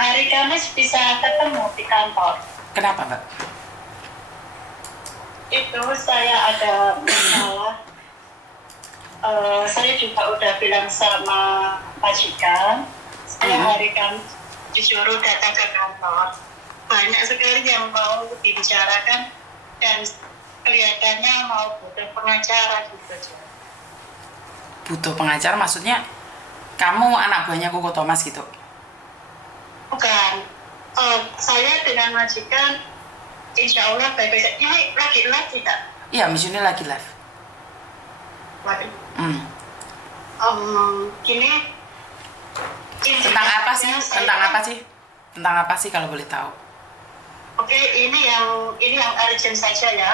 hari Kamis bisa ketemu di kantor. Kenapa, Mbak? Itu saya ada masalah. Saya juga udah bilang sama majikan, saya hari Kamis disuruh datang ke kantor. Banyak sekali yang mau dibicarakan dan kelihatannya mau butuh pengacara gitu. Butuh pengacara maksudnya kamu anak buahnya Koko Thomas gitu? Bukan. Saya dengan majikan insya Allah baik-baik saja. Ini lagi live tidak? Iya, Miss Yuni lagi live. Lagi. Gini. Tentang apa sih? Tentang apa sih kalau boleh tahu? Oke, ini yang urgent saja ya.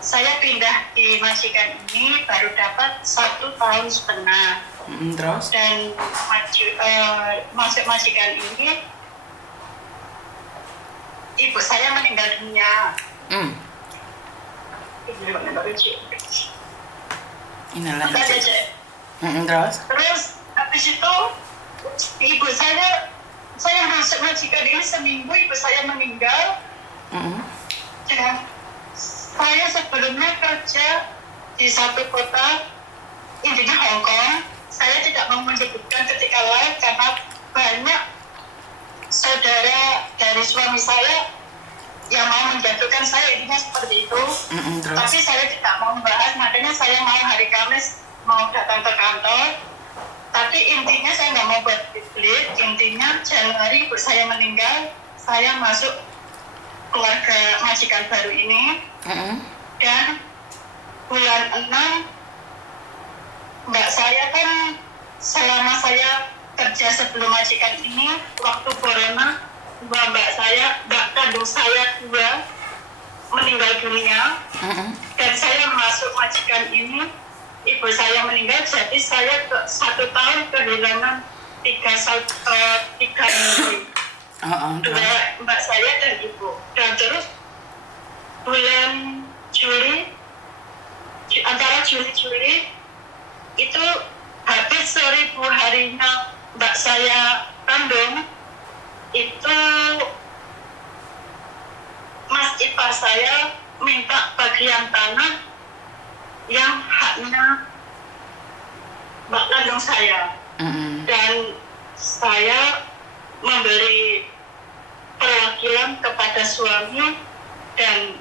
Saya pindah di majikan ini baru dapat 1,5 tahun. Terus? Dan masuk majikan ini ibu saya meninggal dunia. Inilah. Terus habis itu ibu saya masuk majikan ini seminggu ibu saya meninggal. Dan saya sebelumnya kerja di satu kota, intinya Hong Kong. Saya tidak mau menyebutkan ketika live karena banyak saudara dari suami saya yang mau menjatuhkan saya, intinya seperti itu. Tapi saya tidak mau membahas, makanya saya mau hari Kamis mau datang ke kantor. Tapi intinya saya nggak mau buat publik. Intinya Januari ibu saya meninggal, saya masuk keluarga majikan baru ini. Dan bulan 6 mbak saya kan selama saya kerja sebelum majikan ini, waktu corona mbak kandung saya 2 meninggal dunia. Dan saya masuk majikan ini, ibu saya meninggal, jadi saya 1 tahun kehilangan 3 minggu. Mbak saya dan ibu. Dan terus bulan Juli, antara Juli itu habis 1000 harinya mbak saya kandung, itu mas ipar saya minta bagian tanah yang haknya mbak kandung saya. Dan saya memberi perwakilan kepada suami dan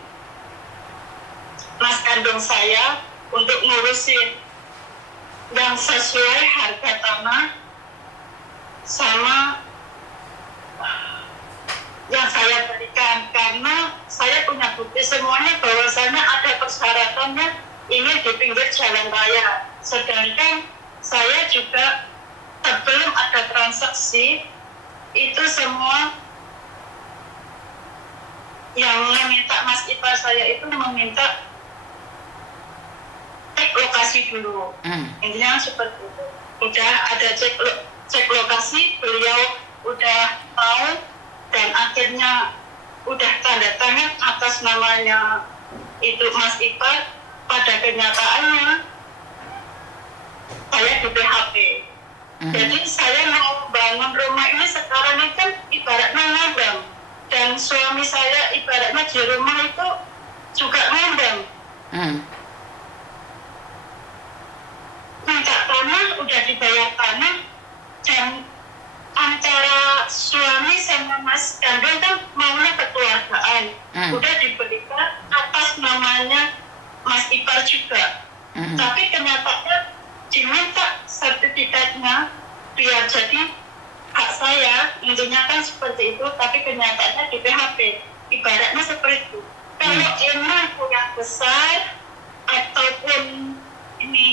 mas kandung saya untuk ngurusin yang sesuai harga tanah sama yang saya berikan, karena saya punya bukti semuanya bahwasanya ada persyaratannya ini di pinggir jalan raya. Sedangkan saya juga sebelum ada transaksi itu semua yang meminta mas ipar saya itu meminta cek lokasi dulu. Intinya seperti itu. Udah ada cek lokasi, beliau udah tahu dan akhirnya udah tanda tangan atas namanya itu mas ipar. Pada kenyataannya saya di PHP. Jadi saya mau bangun rumah ini sekarang ini kan ibaratnya ngambang, dan suami saya ibaratnya di rumah itu juga ngambang. Minta tanah, udah dibayar tanah, dan antara suami sama mas kandung kan maunya kekeluargaan, udah diberikan atas namanya mas ipar juga. Tapi kenyataannya diminta sertifikatnya biar jadi hak saya, intinya kan seperti itu, tapi kenyataannya di PHP. Ibaratnya seperti itu. Kalau emang punya besar ataupun ini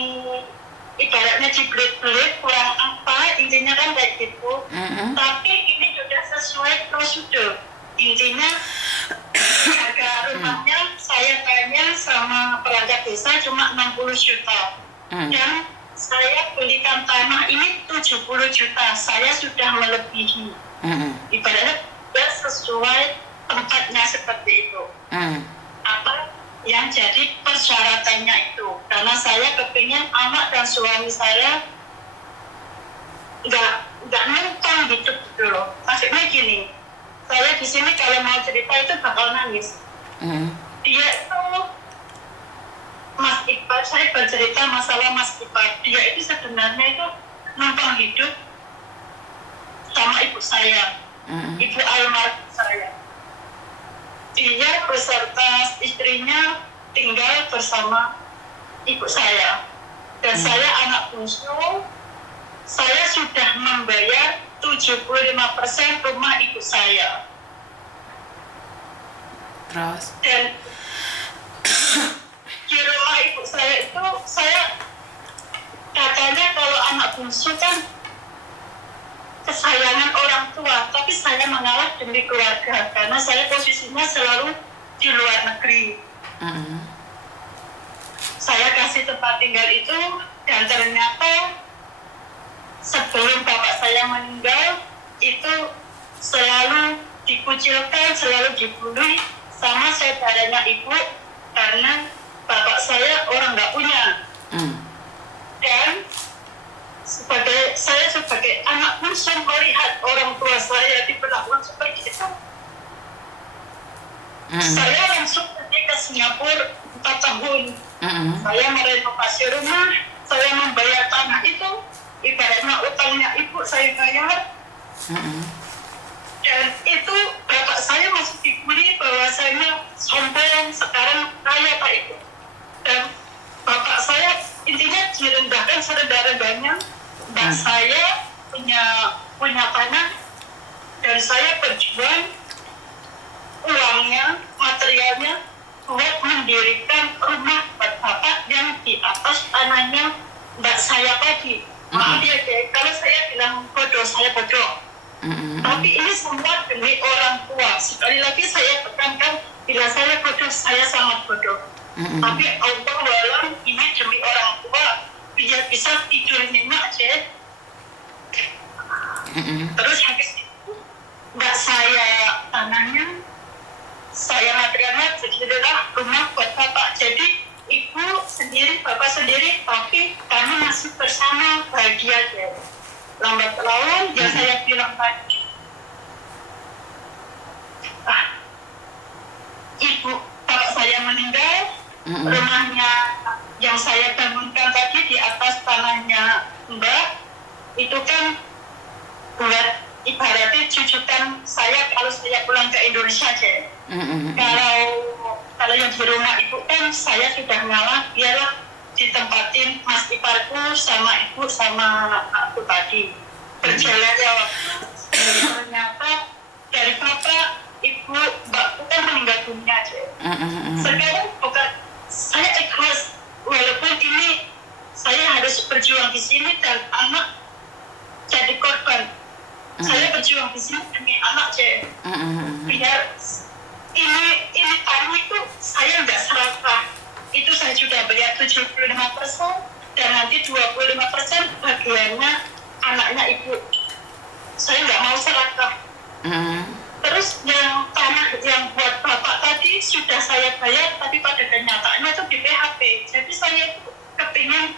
ibaratnya dibelit-belit kurang apa, intinya kan kayak gitu. Tapi ini sudah sesuai prosedur. Intinya harga rumahnya saya tanya sama perangkat desa cuma 60 juta. Dan saya belikan tanah ini 70 juta. Saya sudah melebihi. Ibaratnya sudah sesuai tempatnya seperti itu. Apa yang jadi persyaratannya itu, karena saya kepingin anak dan suami saya nggak numpang hidup gitu loh. Maksudnya gini, saya di sini kalau mau cerita itu bakal nangis. Dia itu Mas Iqbal, saya bercerita masalah Mas Iqbal. Dia itu sebenarnya itu numpang hidup sama ibu saya, ibu almarhum saya. Dia beserta istrinya tinggal bersama ibu saya. Dan saya anak bungsu, saya sudah membayar 75% rumah ibu saya. Terus? Dan di rumah ibu saya itu, saya katanya kalau anak bungsu kan kesayangan orang tua, tapi saya mengalah demi keluarga karena saya posisinya selalu di luar negeri. Saya kasih tempat tinggal itu, dan ternyata sebelum bapak saya meninggal itu selalu dikucilkan, selalu dibully sama saudaranya ibu karena bapak saya orang nggak punya. Dan saya sebagai anak bungsu melihat orang tua saya diperlakukan seperti itu, saya langsung pergi ke Singapura 4 tahun. Saya merenovasi rumah, saya membayar tanah itu, ibaratnya utangnya ibu saya bayar. Dan itu bapak saya masih dibully bahwasanya sombong, sekarang kaya Pak Ibu. Dan bapak saya intinya direndahkan serendah-rendahnya. Mbak saya punya tanah, dan saya berjuang uangnya, materialnya buat mendirikan rumah buat bapak yang di atas tanahnya mbak saya tadi. Maaf ya deh, kalau saya bilang bodoh, saya bodoh. Tapi ini semua demi orang tua. Sekali lagi saya tekankan, bila saya bodoh, saya sangat bodoh. Tapi Allah walam, ini demi orang tua, biar bisa tidur nyenyak aja. Terus habis itu mbak saya tanahnya, saya materialnya jadilah rumah buat bapak. Jadi ibu sendiri, bapak sendiri, tapi kami masih bersama, bahagia aja. Lambat laun, ya saya bilang tadi, ibu bapak saya meninggal, rumahnya yang saya bangunkan tadi di atas tanahnya mbak, itu kan buat ibaratnya cucukan saya kalau saya pulang ke Indonesia aja. Kalau yang di rumah ibu kan saya sudah ngalah, biarlah ditempatin mas iparku sama ibu sama aku tadi. Berjalannya waktu, ternyata dari bapak, ibu, mbakku kan meninggal dunia aja. Sekarang bukan saya ikhlas, walaupun ini saya harus berjuang di sini dan anak jadi korban. Saya berjuang di sini demi anak aja. Biar ini tadi itu saya nggak serakah. Itu saya sudah bayar 75% dan nanti 25% bagiannya anaknya ibu. Saya nggak mau serakah. Terus yang tanah yang buat bapak tadi sudah saya bayar, tapi pada kenyataannya itu di PHP. Jadi saya itu kepingin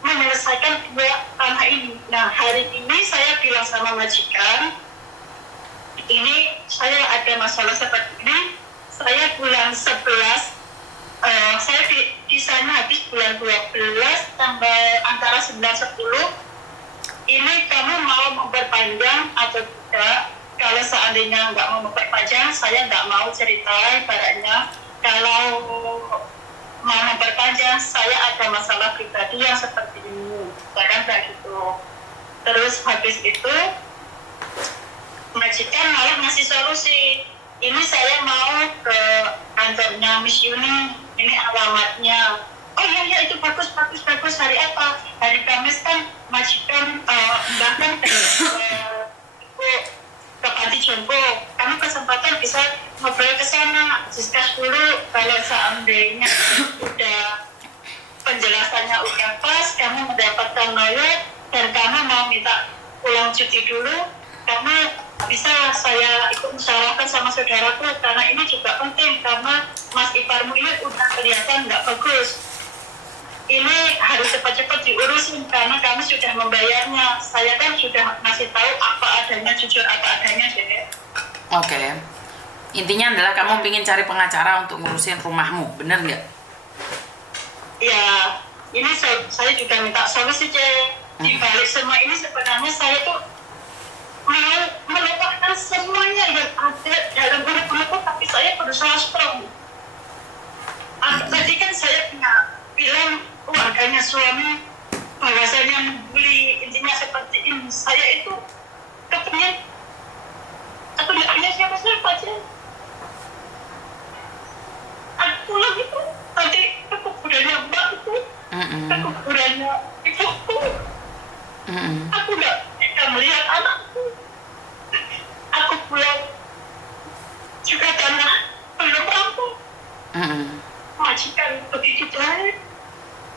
menyelesaikan dua tanah ini. Nah, hari ini saya bilang sama majikan, ini saya ada masalah seperti ini. Saya bulan 11, saya di sana habis bulan 12 tanggal antara 9-10. Ini kamu mau memperpanjang atau tidak? Kalau seandainya nggak mau memperpanjang, saya nggak mau cerita ibaratnya. Kalau mau memperpanjang, saya ada masalah pribadi yang seperti ini, kadang kayak gitu. Terus habis itu majikan malah ngasih solusi. Ini saya mau ke kantornya Miss Yuni, ini alamatnya. Oh iya itu bagus. Hari apa? Hari Kamis kan majikan bahkan ke panti jompo. Kamu kesempatan bisa ngobrol ke sana, diskus dulu. Kalau seandainya udah penjelasannya udah pas, kamu mendapatkan lawyer dan kamu mau minta pulang cuti dulu, kamu bisa saya ikut musyawarahkan sama saudaraku karena ini juga penting karena mas iparmu ini udah kelihatan nggak bagus. Ini harus cepat-cepat diurusin karena kami sudah membayarnya. Saya kan sudah ngasih tahu apa ada hanya jujur apa adanya deh. Oke. Intinya adalah kamu ingin cari pengacara untuk ngurusin rumahmu, bener nggak? Ya, ini saya juga minta solusi, di balik semua ini sebenarnya saya tuh mau melupakan semuanya yang ada dalam hidupku, tapi saya berusaha strong. Tadi kan saya bilang keluarganya suami bahwasanya membuli, intinya seperti ini. Saya itu kepingin aku tidak punya siapa-siapa aja. Aku pulang itu nanti ke kuburannya mbakku, ke kuburannya ibuku. Aku tidak melihat anakku. Aku pulang juga tanah belum rampung. Majikan begitu baik.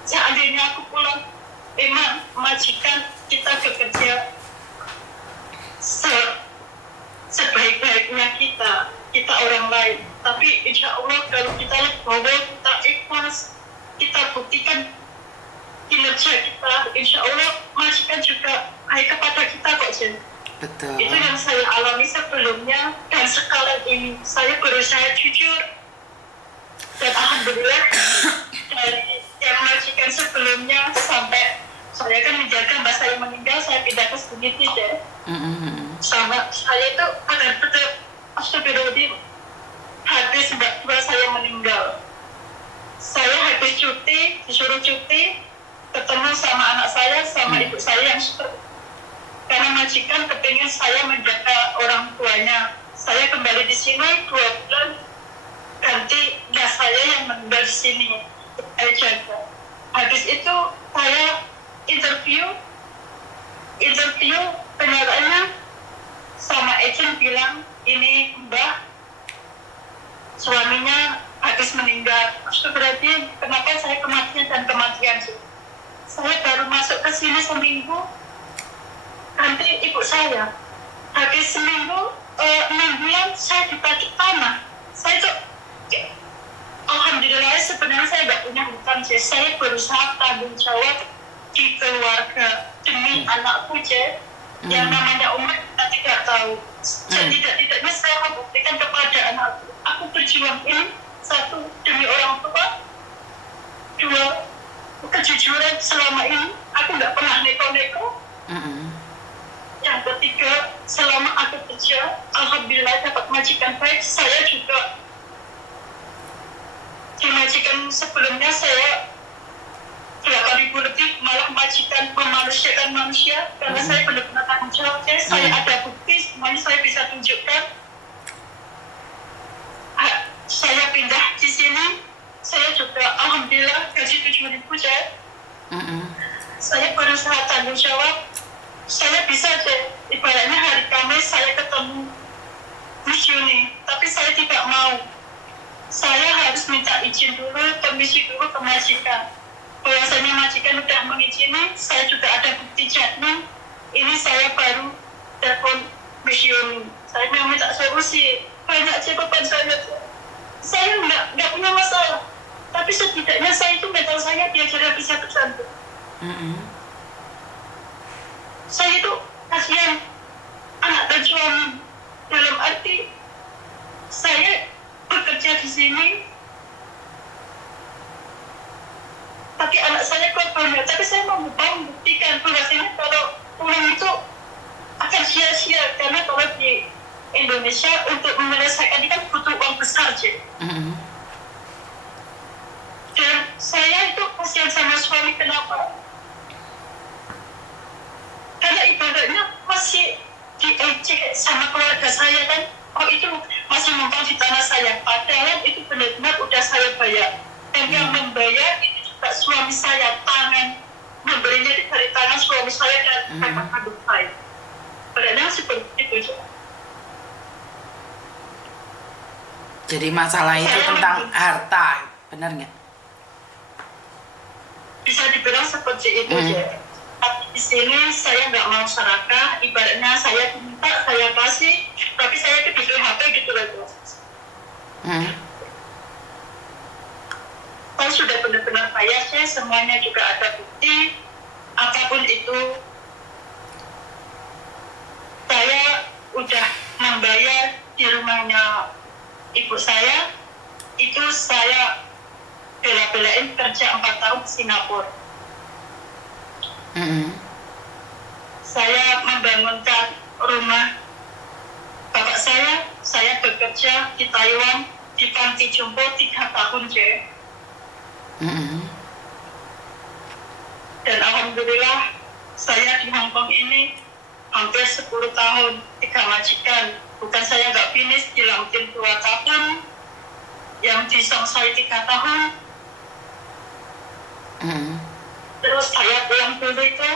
Seandainya aku pulang, memang majikan kita bekerja sebaik-baiknya kita orang lain. Tapi insya Allah kalau kita legowo, kita ikhlas, kita buktikan kinerja kita, insya Allah majikan juga baik kepada kita kok, Jen. Betul. Itu yang saya alami sebelumnya, dan sekarang ini saya berusaha jujur. Dan alhamdulillah dari yang majikan sebelumnya sampai saya kan menjaga mbak saya meninggal, saya pindah ke sini deh. Sama saya itu agar betul astagfirullahaladzim, habis mbak tua saya meninggal, saya habis cuti, disuruh cuti, ketemu sama anak saya sama ibu saya yang super, karena majikan kepingin saya menjaga orang tuanya. Saya kembali di sini 2 bulan, ganti saya yang meninggal di sini, saya jaga. Habis itu saya interview kenyataannya sama agent bilang ini mbak suaminya habis meninggal. Itu berarti kenapa saya kematian sih? Saya baru masuk ke sini seminggu, nanti ibu saya habis seminggu 6 bulan saya dibagi tanah. Saya tuh alhamdulillah sebenarnya saya nggak punya hutang sih. Saya berusaha tanggung jawab di keluarga demi anakku yang namanya umat kita tidak tahu. Setidak-tidaknya saya membuktikan kepada anakku, aku berjuang ini, 1 demi orang tua, 2 kejujuran selama ini aku nggak pernah neko-neko. Yang ketiga, selama aku kerja, alhamdulillah dapat majikan baik. Saya juga di majikan sebelumnya saya 8.000 lebih, malah majikan memanusiakan manusia karena saya benar-benar tanggung jawab. Saya ada bukti, semuanya saya bisa tunjukkan. Saya pindah di sini, saya juga alhamdulillah gaji 7.000 Saya berusaha tanggung jawab. Saya bisa ibaratnya hari Kamis saya ketemu Miss Yuni, tapi saya tidak mau. Saya harus minta izin dulu, permisi dulu ke majikan. Bahwasanya majikan sudah mengizini, saya juga ada bukti chatnya. Ini saya baru telepon Miss Yuni. Saya mau minta solusi. Banyak beban saya. Saya nggak punya masalah. Tapi setidaknya saya itu mental saya biar bisa tersantuk. Saya itu kasihan anak dan suami. Dalam arti saya bekerja di sini, tapi anak saya korbannya. Tapi saya mau membuktikan bahwasanya kalau pulang itu akan sia-sia, karena kalau di Indonesia untuk menyelesaikan ini kan butuh uang besar Dan saya itu kasihan sama suami. Kenapa? Karena ibaratnya masih diejek sama keluarga saya kan. Oh itu masih numpang di tanah saya, padahal itu benar-benar udah saya bayar. Dan yang membayar itu juga suami saya, tangan memberinya dari tangan suami saya dan kakak kandung saya. Padahal seperti itu. Jadi masalah itu tentang harta, benar nggak? Bisa dibilang seperti itu Tapi di sini saya nggak mau serakah, ibaratnya saya minta, saya kasih, tapi saya itu dibeli HP gitu loh. Saya sudah benar-benar bayar semuanya juga ada bukti, apapun itu. Saya udah membayar di rumahnya ibu saya, itu saya bela-belain kerja 4 tahun di Singapura. Saya membangunkan rumah bapak saya bekerja di Taiwan di panti jompo 3 tahun, Je. Dan alhamdulillah saya di Hong Kong ini hampir 10 tahun, 3 majikan. Bukan saya nggak finish di Langkin 2 tahun, yang di Songsai 3 tahun. Terus saya pulang dulu itu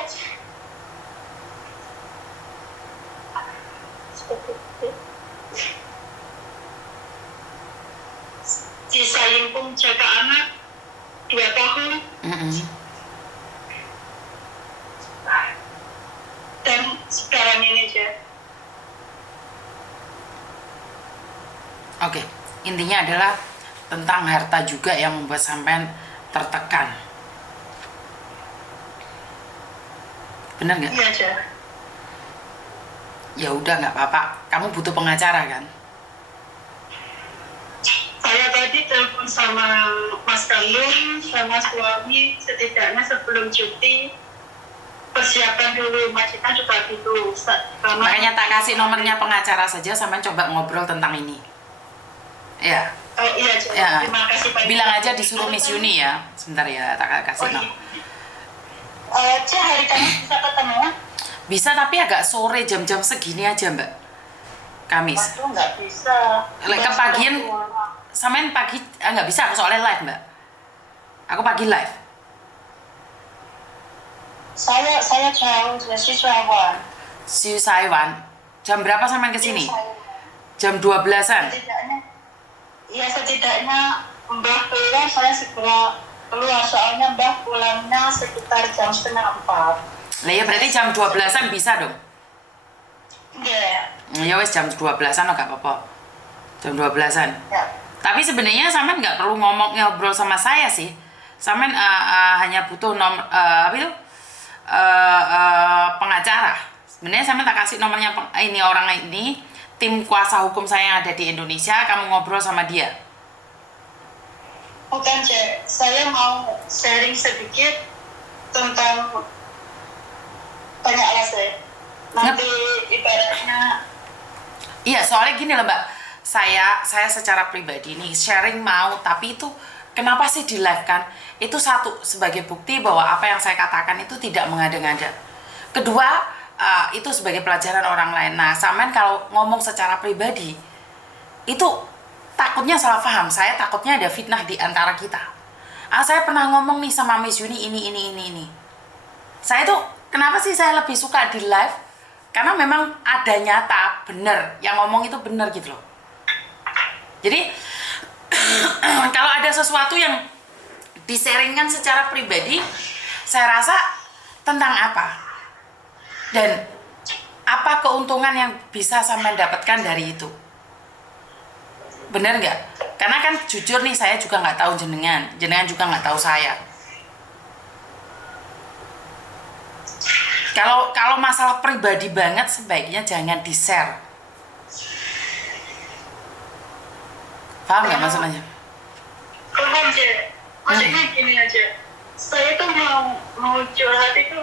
di Sayingpung jaga anak 2 tahun. Dan sekarang ini, Je. Oke, intinya adalah tentang harta juga yang membuat sampean tertekan. Benar nggak? Iya, Je. Ya udah, nggak apa-apa. Kamu butuh pengacara kan? Saya tadi telepon sama Mas Kandung, sama suami, setidaknya sebelum cuti, persiapan dulu, majikan juga gitu. Makanya tak kasih nomornya pengacara saja, sampean coba ngobrol tentang ini. Ya. Oh iya, Je. Ya. Terima kasih banyak. Bilang aja disuruh Miss Yuni ya. Sebentar ya, tak kasih nomor. Ce, hari Kamis bisa ketemu? Bisa, tapi agak sore, jam-jam segini aja, Mbak. Kamis. Waduh, nggak bisa. Kepagian, sampean pagi nggak bisa, soalnya live, Mbak. Aku pagi live. Saya jauh, si Taiwan. Si Saiwan. Jam berapa sampean ke sini? Jam 12-an. Setidaknya Mbah keluar, saya segera keluar, soalnya Mbah pulangnya sekitar jam 3:30. Lah ya berarti jam 12-an bisa dong. Iya. Ya wes jam 12-an enggak apa-apa. Jam 12-an. Ya. Tapi sebenarnya sampean nggak perlu ngobrol sama saya sih. Sampean hanya butuh pengacara. Sebenarnya sampean tak kasih nomornya ini orang ini, tim kuasa hukum saya yang ada di Indonesia, kamu ngobrol sama dia. Bukan, Ce. Saya mau sharing sedikit tentang banyak alasan. Nanti ibaratnya. Iya, soalnya gini loh, Mbak. Saya secara pribadi nih sharing mau, tapi itu kenapa sih di live kan? Itu satu, sebagai bukti bahwa apa yang saya katakan itu tidak mengada-ngada. Kedua, itu sebagai pelajaran orang lain. Nah, sampean kalau ngomong secara pribadi, itu takutnya salah paham. Saya takutnya ada fitnah di antara kita. Saya pernah ngomong nih sama Miss Yuni ini. Saya tuh, kenapa sih saya lebih suka di live? Karena memang ada nyata, bener. Yang ngomong itu bener gitu loh. Jadi, kalau ada sesuatu yang di-sharingkan secara pribadi, saya rasa tentang apa? Dan apa keuntungan yang bisa sampean dapatkan dari itu? Bener nggak? Karena kan jujur nih, saya juga nggak tahu jenengan juga nggak tahu saya. Kalau masalah pribadi banget sebaiknya jangan di-share. Paham nggak maksudnya? Paham, Ce. Maksudnya gini aja. Saya tuh mau curhat itu,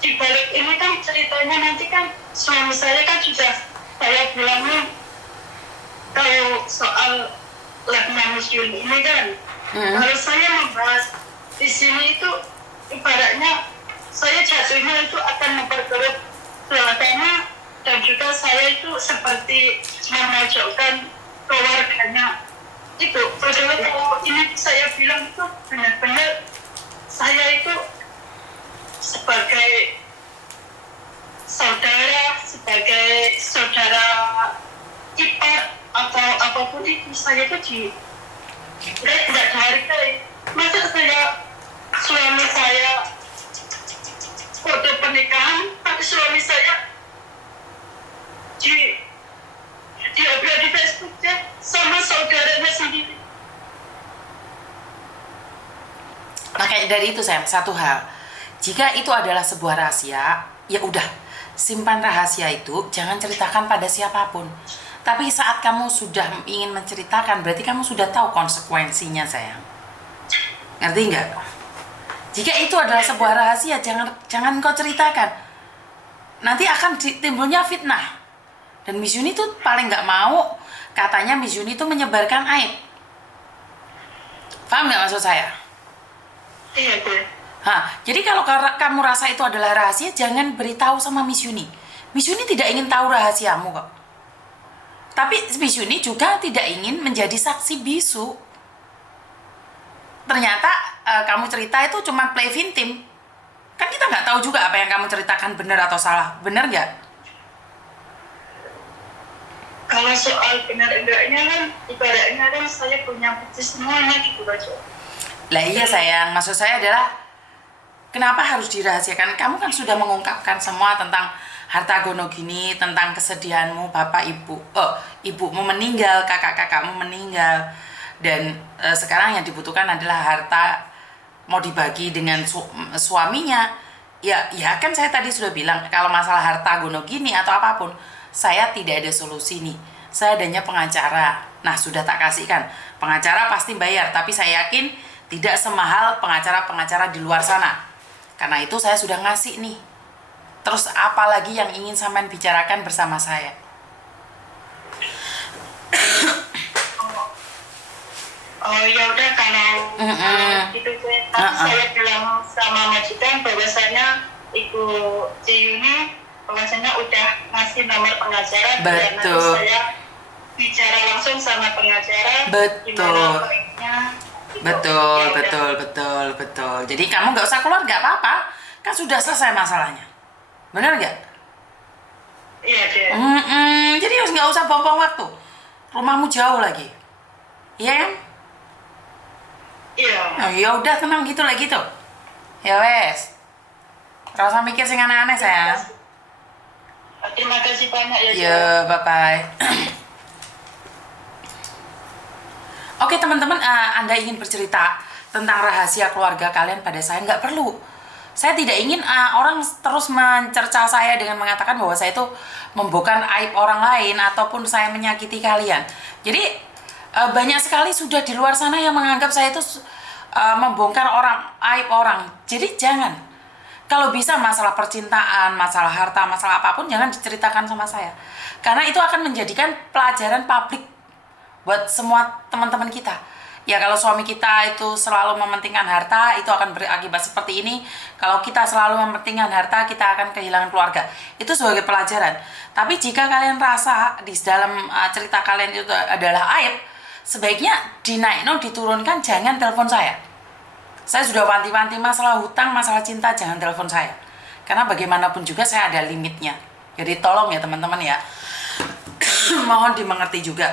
di balik ini kan ceritanya nanti kan suami saya kan sudah saya bilangnya kalau soal labnya Miss Yuni ini kan, kalau saya membahas di sini itu ibaratnya saya jatuhnya itu akan memperkeruh suasana, dan juga saya itu seperti memojokkan keluarganya itu. Padahal kalau ini saya bilang itu benar-benar saya itu sebagai saudara ipar atau apapun itu, saya itu nggak dihargai. Masa suami saya kode pernikahan, tapi suami saya diupload di Facebooknya sama saudaranya sendiri. Makanya dari itu saya satu hal, jika itu adalah sebuah rahasia, ya udah simpan rahasia itu jangan ceritakan pada siapapun. Tapi saat kamu sudah ingin menceritakan, berarti kamu sudah tahu konsekuensinya, sayang. Ngerti nggak? Jika itu adalah sebuah rahasia, jangan kau ceritakan. Nanti akan timbulnya fitnah. Dan Miss Yuni tuh paling nggak mau, katanya Miss Yuni tuh menyebarkan aib. Paham nggak maksud saya? Iya, gue. Jadi kalau kamu rasa itu adalah rahasia, jangan beritahu sama Miss Yuni. Miss Yuni tidak ingin tahu rahasiamu kok. Tapi Miss Yuni juga tidak ingin menjadi saksi bisu. Ternyata kamu cerita itu cuma play victim. Kan kita nggak tahu juga apa yang kamu ceritakan benar atau salah. Benar nggak? Kalau soal benar enggaknya kan, ibaratnya kan saya punya bukti semuanya gitu aja. Lah iya sayang, maksud saya adalah kenapa harus dirahasiakan? Kamu kan sudah mengungkapkan semua tentang harta gono gini, tentang kesedihanmu, bapak ibumu meninggal, kakak-kakakmu meninggal, dan sekarang yang dibutuhkan adalah harta mau dibagi dengan suaminya. Ya kan saya tadi sudah bilang kalau masalah harta gono gini atau apapun, saya tidak ada solusi nih. Saya adanya pengacara. Nah sudah tak kasihkan. Pengacara pasti bayar, tapi saya yakin tidak semahal pengacara-pengacara di luar sana. Karena itu saya sudah ngasih nih. Terus apa lagi yang ingin sampean bicarakan bersama saya? Oh ya udah, kalau itu saya bilang sama majikan bahwasanya Ibu Ciyuni bahwasanya udah ngasih nomor pengacara. Betul. Dan saya bicara langsung sama pengacara. Betul. Gitu. Betul. Jadi kamu nggak usah keluar, nggak apa-apa. Kan sudah selesai masalahnya. Benar nggak? Iya, deh. Jadi nggak usah buang-buang waktu. Rumahmu jauh lagi. Iya kan? Iya. Ya udah, tenang gitu lah gitu. Ya wes. Gak usah mikir sing aneh-aneh sayang. Terima kasih banyak ya. Ya, bye-bye. Oke teman-teman, Anda ingin bercerita tentang rahasia keluarga kalian pada saya, nggak perlu. Saya tidak ingin orang terus mencerca saya dengan mengatakan bahwa saya itu membongkar aib orang lain ataupun saya menyakiti kalian. Jadi banyak sekali sudah di luar sana yang menganggap saya itu membongkar aib orang. Jadi jangan. Kalau bisa masalah percintaan, masalah harta, masalah apapun jangan diceritakan sama saya. Karena itu akan menjadikan pelajaran publik buat semua teman-teman kita. Ya kalau suami kita itu selalu mementingkan harta, itu akan berakibat seperti ini. Kalau kita selalu mementingkan harta, kita akan kehilangan keluarga. Itu sebagai pelajaran. Tapi jika kalian rasa di dalam cerita kalian itu adalah aib, sebaiknya diturunkan, jangan telepon saya. Saya sudah wanti-wanti masalah hutang, masalah cinta, jangan telepon saya. Karena bagaimanapun juga saya ada limitnya. Jadi tolong ya teman-teman ya. Mohon dimengerti juga.